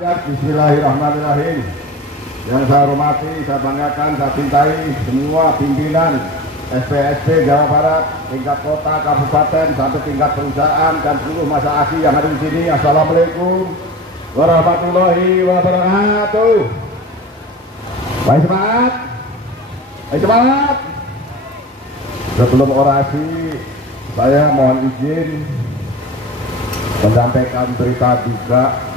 Bismillahirrahmanirrahim. Yang saya hormati, saya banggakan, saya cintai semua pimpinan SPSP Jawa Barat, tingkat kota, kabupaten, sampai tingkat perusahaan dan seluruh masa aksi yang ada di sini. Assalamualaikum warahmatullahi wabarakatuh. Baik, semangat. Baik, semangat. Sebelum orasi, saya mohon izin menyampaikan berita juga.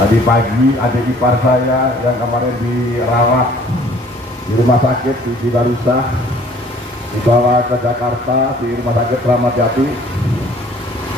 Tadi pagi adik ipar saya yang kemarin dirawat di rumah sakit di Cibarusah dibawa ke Jakarta di rumah sakit Kramat Jati.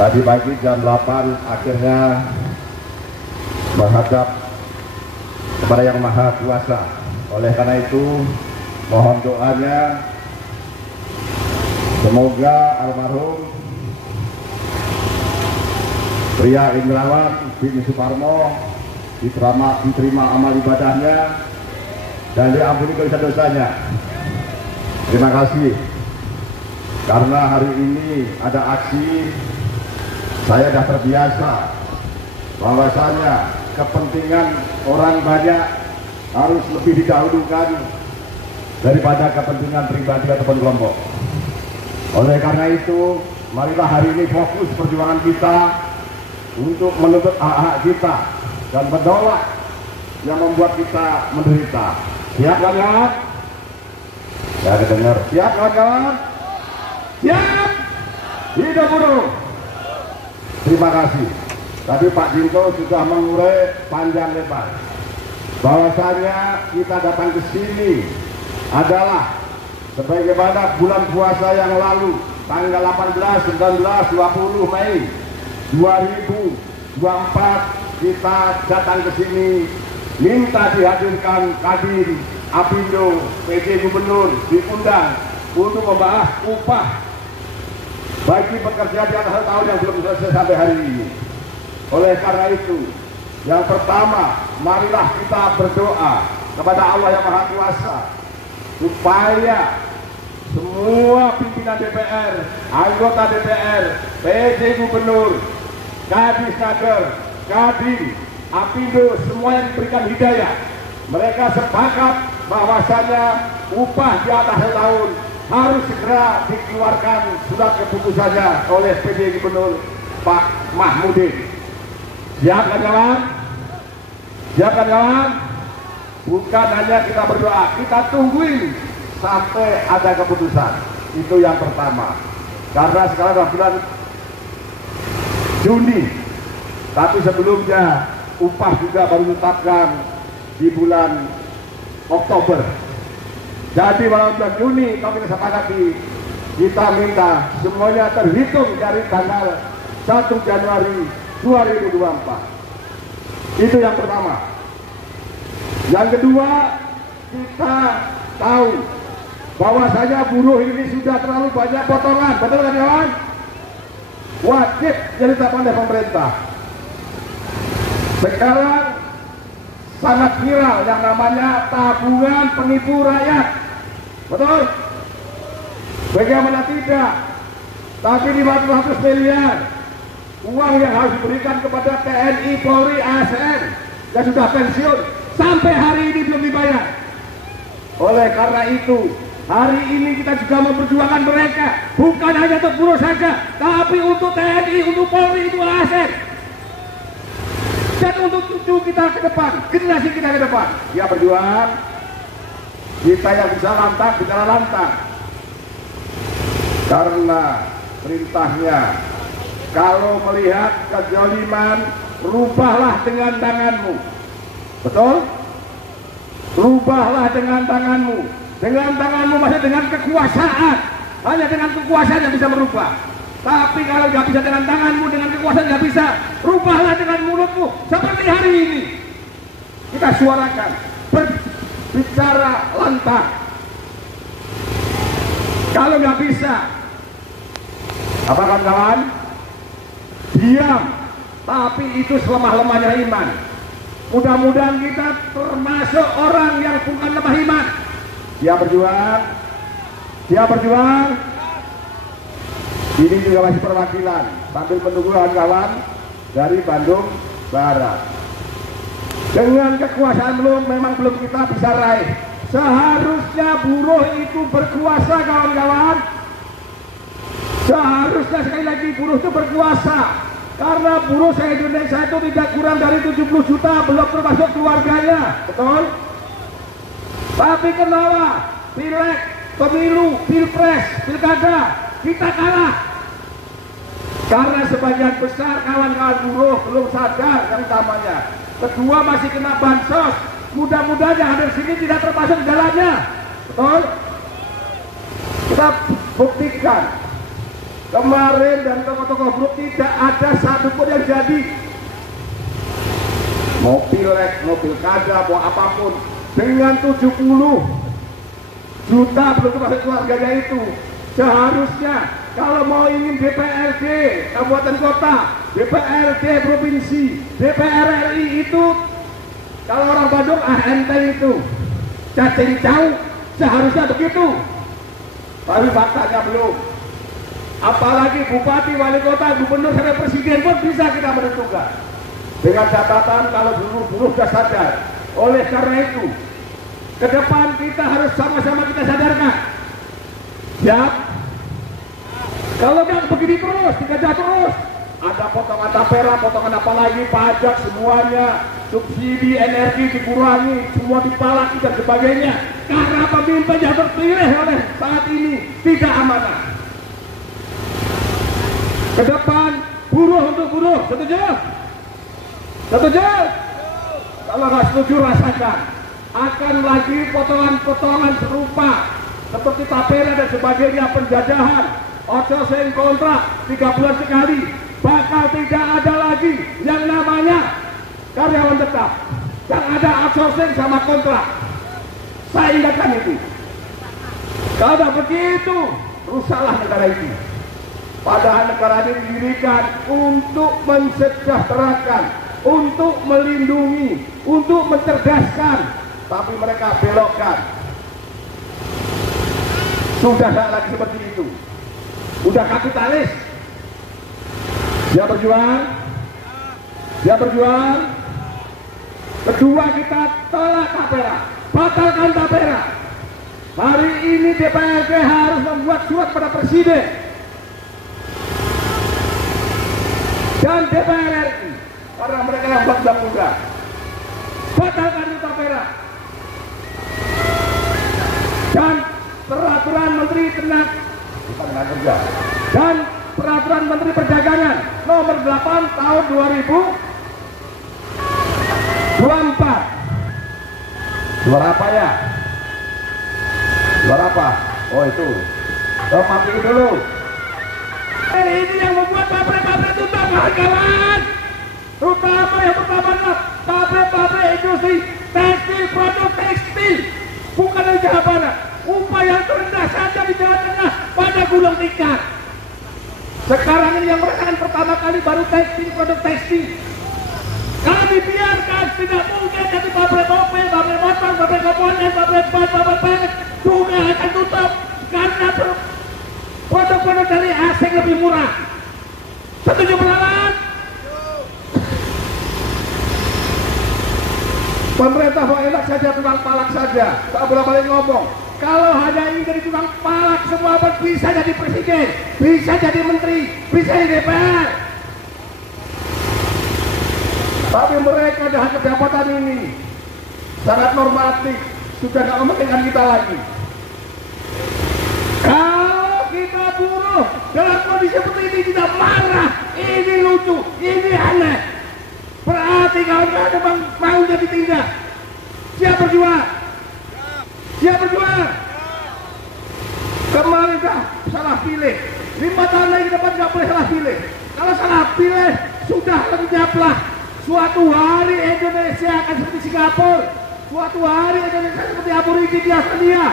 Tadi pagi jam 8 akhirnya menghadap kepada Yang Maha Kuasa. Oleh karena itu mohon doanya semoga almarhum pria Indrawan bin Suparmo diterima amal ibadahnya dan diampuni dosa-dosanya. Terima kasih karena hari ini ada aksi. Saya sudah terbiasa bahwasanya kepentingan orang banyak harus lebih didahulukan daripada kepentingan pribadi ataupun kelompok. Oleh karena itu, marilah hari ini fokus perjuangan kita untuk menuntut hak-hak kita dan menolak yang membuat kita menderita. Siap kawan-kawan? Ya, kedengar. Siap kawan-kawan? Siap? Hidup buruh. Terima kasih. Tadi Pak Jinto sudah mengurai panjang lebar bahwasanya kita datang ke sini adalah sebagaimana bulan puasa yang lalu tanggal 18, 19, 20 Mei 2024 kita datang ke sini minta dihadirkan Kadin, Apindo, PJ Gubernur diundang untuk membahas upah bagi pekerja di atas tahun yang belum selesai sampai hari ini. Oleh karena itu, yang pertama, marilah kita berdoa kepada Allah yang Maha Kuasa supaya semua pimpinan DPR, anggota DPR, PJ Gubernur, Kadis Naker, Kadin, Apindo, semua yang diberikan hidayah. Mereka sepakat bahwasanya upah di atas tahun harus segera dikeluarkan surat keputusannya oleh PJ Gubernur Pak Mahmudin. Siap kan kawan? Siap kan kawan? Bukan hanya kita berdoa, kita tungguin sampai ada keputusan. Itu yang pertama. Karena sekarang adalah bulan Juni, tapi sebelumnya upah juga baru ditetapkan di bulan Oktober. Jadi pada bulan Juni kami sepakati kita minta semuanya terhitung dari tanggal 1 Januari 2024. Itu yang pertama. Yang kedua, kita tahu bahwasanya buruh ini sudah terlalu banyak potongan, betul kan kawan? Wajib jadi ditetapkan oleh pemerintah. Sekarang sangat viral yang namanya tabungan penipu rakyat, betul? Bagaimana tidak? Tapi 500 miliar uang yang harus diberikan kepada TNI, Polri, ASN yang sudah pensiun sampai hari ini belum dibayar. Oleh karena itu, hari ini kita juga memperjuangkan mereka, bukan hanya untuk buruh saja, tapi untuk TNI, untuk Polri, untuk ASN, dan untuk cucu kita ke depan, generasi kita ke depan. Ya berjuang, kita yang bisa lantang, bicara lantang. Karena perintahnya, kalau melihat kezaliman, rubahlah dengan tanganmu. Betul? Rubahlah dengan tanganmu. Dengan tanganmu maksudnya dengan kekuasaan. Hanya dengan kekuasaan yang bisa merubah. Tapi kalau nggak bisa dengan tanganmu, dengan kekuasaan nggak bisa, rubahlah dengan mulutmu. Seperti hari ini kita suarakan, berbicara lantang. Kalau nggak bisa, apa kawan-kawan? Diam. Tapi itu selemah-lemahnya iman. Mudah-mudahan kita termasuk orang yang bukan lemah iman. Dia berjuang, dia berjuang. Ini juga masih perwakilan sambil menunggu kawan-kawan dari Bandung Barat. Dengan kekuasaan memang belum kita bisa raih. Seharusnya buruh itu berkuasa, kawan-kawan. Seharusnya sekali lagi buruh itu berkuasa. Karena buruh se-Indonesia itu tidak kurang dari 70 juta, belum termasuk keluarganya. Betul? Tapi kenapa? Pileg, pemilu, pilpres, pilkada, kita kalah. Karena sebagian besar kawan-kawan buruh belum sadar yang utamanya. Kedua, masih kena bansos. Mudah-mudahan hadir sini tidak termasuk di dalamnya. Betul? Kita buktikan. Kemarin dan tokoh-tokoh buruh tidak ada satupun yang jadi. Mau pileg, mau pilkada, mau apapun. Dengan 70 juta belum termasuk keluarganya itu. Seharusnya kalau mau ingin DPRD kabupaten kota, DPRD provinsi, DPR RI itu, kalau orang Bandung enteng itu, cacing jauh, seharusnya begitu. Tapi faktanya belum. Apalagi bupati, wali kota, gubernur, sampai presiden pun bisa kita menentukan. Dengan catatan kalau buruh sudah sadar. Oleh karena itu, ke depan kita harus sama-sama kita sadarkan. Siap? Kalau nggak begini terus, dikejar terus. Ada potongan tapera, potongan apa lagi, pajak semuanya, subsidi energi dikurangi, semua dipalaki dan sebagainya. Karena pemimpin yang terpilih oleh saat ini tidak amanah. Ke depan buruh untuk buruh, setuju? Setuju? Kalau nggak setuju rasakan. Akan lagi potongan-potongan serupa seperti tapera dan sebagainya, penjajahan, outsourcing kontrak 3 bulan sekali. Bakal tidak ada lagi yang namanya karyawan tetap. Yang ada outsourcing sama kontrak. Saya ingatkan itu. Kalau tidak begitu, rusaklah negara ini. Padahal negara ini didirikan untuk mensejahterakan, untuk melindungi, untuk mencerdaskan. Tapi mereka belokkan. Sudah tidak lagi seperti itu. Udah kapitalis. Dia berjuang. Dia berjuang. Kedua, kita tolak tapera. Batalkan tapera. Hari ini DPRD harus membuat surat pada presiden dan DPR RI, karena mereka yang buat undang-undang. Batalkan tapera. Dan peraturan Menteri Tenaga Kerja dan peraturan Menteri Perdagangan nomor 8 tahun 2024. Suara apa ya? Suara apa? Oh itu. Oh, mati dulu. Ini yang membuat pabrik-pabrik tutup, kawan-kawan. Terutama yang pertama pabrik-pabrik industri tekstil, produk tekstil. Bukan di Jawa Barat, upah yang terendah saja di Jawa Tengah pada gulung tikar. Sekarang ini yang merasakan pertama kali baru tekstil, produk tekstil. Kalau dibiarkan tidak mungkin jadi pabrik mobil, pabrik motor, pabrik komponen, pabrik ban, pabrik pellet juga akan tutup karena produk-produk dari asing lebih murah. Setuju melawan? Pemerintah mau enak saja, tukang palak saja. Tak boleh ngomong. Kalau hanya ingin jadi tukang palak, semua bisa jadi presiden, bisa jadi menteri, bisa jadi DPR. Tapi mereka dengan kedapatan ini sangat normatif, sudah tidak mementingkan kita lagi. Kalau kita buruh dalam kondisi seperti ini tidak marah, ini lucu, ini aneh. Berarti kawan-kawan mau jadi tindak. Siap berjuang? Siap berjuang? Kemarin dah salah pilih. 5 tahun lagi depan nggak boleh salah pilih. Kalau salah pilih sudah lenyaplah. Suatu hari Indonesia akan seperti Singapura. Suatu hari Indonesia seperti Aborigin di Australia.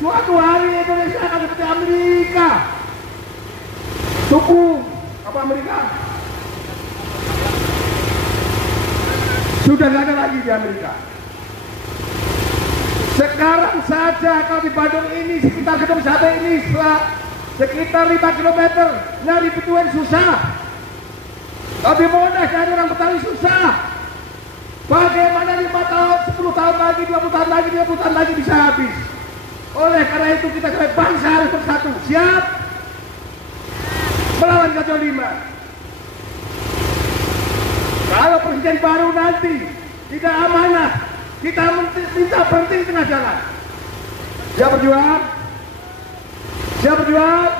Suatu hari Indonesia akan seperti Amerika. Suku apa Amerika? Sudah nggak ada lagi di Amerika. Sekarang saja kalau di Bandung ini sekitar gedung sate ini sekitar 5 km nyari Betuen susah. Kalau di Monas nyari orang Betawi susah. Bagaimana 5 tahun, 10 tahun lagi, 20 tahun lagi, 30 tahun lagi bisa habis. Oleh karena itu kita sebagai bangsa harus bersatu. Siap melawan kezaliman. Kalau presiden baru nanti tidak amanah, kita minta berhenti di tengah jalan. Siap berjuang? Siap berjuang?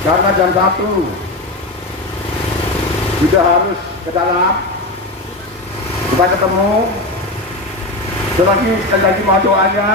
Karena jam 1 sudah harus ke dalam. Kita ketemu. Sekali lagi mohon doanya.